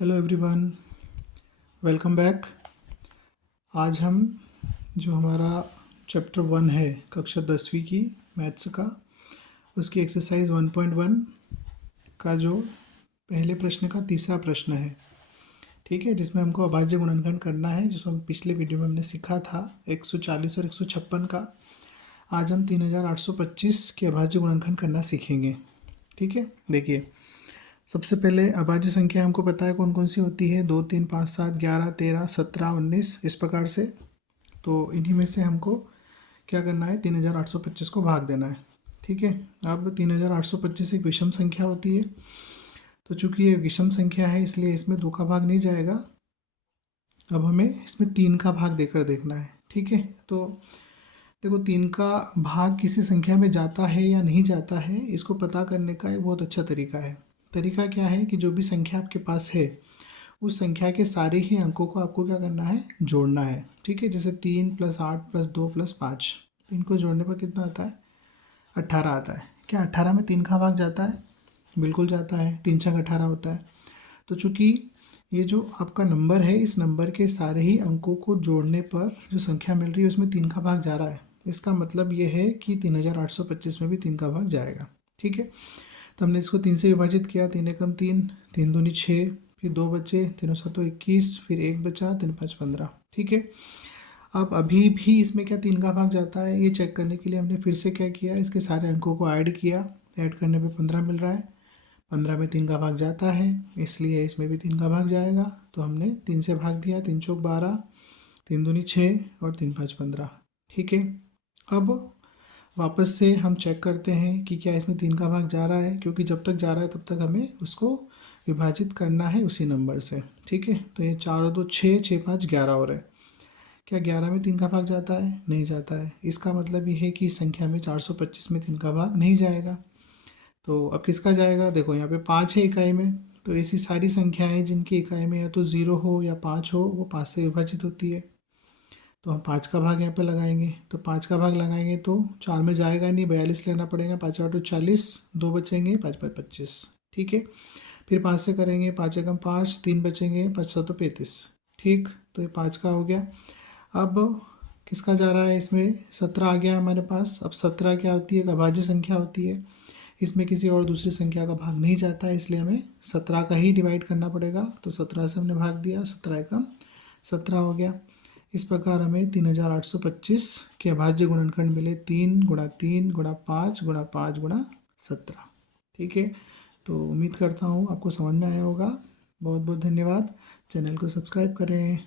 Hello everyone, welcome back. आज हम जो हमारा चैप्टर 1 है कक्षा 10वीं की मैथ्स का, उसकी एक्सरसाइज 1.1 का जो पहले प्रश्न का तीसरा प्रश्न है, ठीक है, जिसमें हमको अभाज्य गुणनखंड करना है, जिसको हम पिछले वीडियो में हमने सीखा था 140 और 156 का। आज हम 3825 के अभाज्य गुणनखंड करना सीखेंगे। ठीक है, देखिए सबसे पहले अभाज्य संख्या हमको पता है कौन कौन सी होती है, 2, 3, 5, 7, 11, 13, 17, 19, इस प्रकार से। तो इन्हीं में से हमको क्या करना है, 3825 को भाग देना है। ठीक है, अब 3825 एक विषम संख्या होती है, तो चूंकि ये विषम संख्या है इसलिए इसमें 2 का भाग नहीं जाएगा। अब हमें इसमें 3 का भाग देकर देखना है। ठीक है, तो देखो 3 का भाग किसी संख्या में जाता है या नहीं जाता है, इसको पता करने का एक बहुत अच्छा तरीका है। तरीका क्या है कि जो भी संख्या आपके पास है उस संख्या के सारे ही अंकों को आपको क्या करना है, जोड़ना है। ठीक है, जैसे 3 + 8 + 2 + 5, इनको जोड़ने पर कितना आता है, 18 आता है। क्या 18 में 3 का भाग जाता है? बिल्कुल जाता है, 3 छक 18 होता है। तो चूंकि ये जो आपका नंबर है, इस नंबर के सारे ही अंकों को जोड़ने पर जो संख्या मिल रही है उसमें 3 का भाग जा रहा है। इसका मतलब ये है कि 3825 में भी 3 का भाग जाएगा। ठीक है, तो हमने इसको 3 से विभाजित किया, 3 एकम 3, 3 दूनी 6, फिर 2 बचे, 3 7 21, फिर 1 बचा, 3 5 15। ठीक है, अब अभी भी इसमें क्या 3 का भाग जाता है, ये चेक करने के लिए हमने फिर से क्या किया, इसके सारे अंकों को ऐड किया। ऐड करने पे 15 मिल रहा है, 15 में 3 का भाग जाता है, इसलिए इसमें भी 3 का भाग जाएगा। तो हमने 3 से भाग दिया, 3 चौक 12, 3 दूनी 6 और 3 5 15। ठीक है, अब वापस से हम चेक करते हैं कि क्या इसमें 3 का भाग जा रहा है, क्योंकि जब तक जा रहा है तब तक हमें उसको विभाजित करना है उसी नंबर से। ठीक है, तो ये 4 और 2 6, 6 5 11 हो रहा है। क्या 11 में 3 का भाग जाता है? नहीं जाता है। इसका मतलब ये है कि इस संख्या में 425 में 3 का भाग नहीं जाएगा। तो अब किसका जाएगा, देखो यहाँ पे 5 है इकाई में, तो ऐसी सारी संख्याएं जिनकी इकाई में या तो 0 हो या 5 हो, वो 5 से विभाजित होती है। तो हम 5 का भाग यहाँ पे लगाएंगे, तो 5 का भाग लगाएंगे तो 4 में जाएगा नहीं, 42 लेना पड़ेगा, 5 8 40, 2 बचेंगे, 5 5 25। ठीक है, फिर 5 से करेंगे, 5 एकम 5, 3 बचेंगे, 5 7 35। ठीक, तो ये 5 का हो गया। अब किसका जा रहा है, इसमें 17 आ गया हमारे पास। अब 17 क्या होती है, एक अभाज्य संख्या होती है, इसमें किसी और दूसरी संख्या का भाग नहीं जाता है, इसलिए हमें 17 का ही डिवाइड करना पड़ेगा। तो 17 से हमने भाग दिया, 17 एकम 17 हो गया। इस प्रकार हमें 3825 के अभाज्य गुणनखंड मिले, 3 × 3 × 5 × 5 × 17। ठीक है, तो उम्मीद करता हूँ आपको समझ में आया होगा। बहुत बहुत धन्यवाद। चैनल को सब्सक्राइब करें।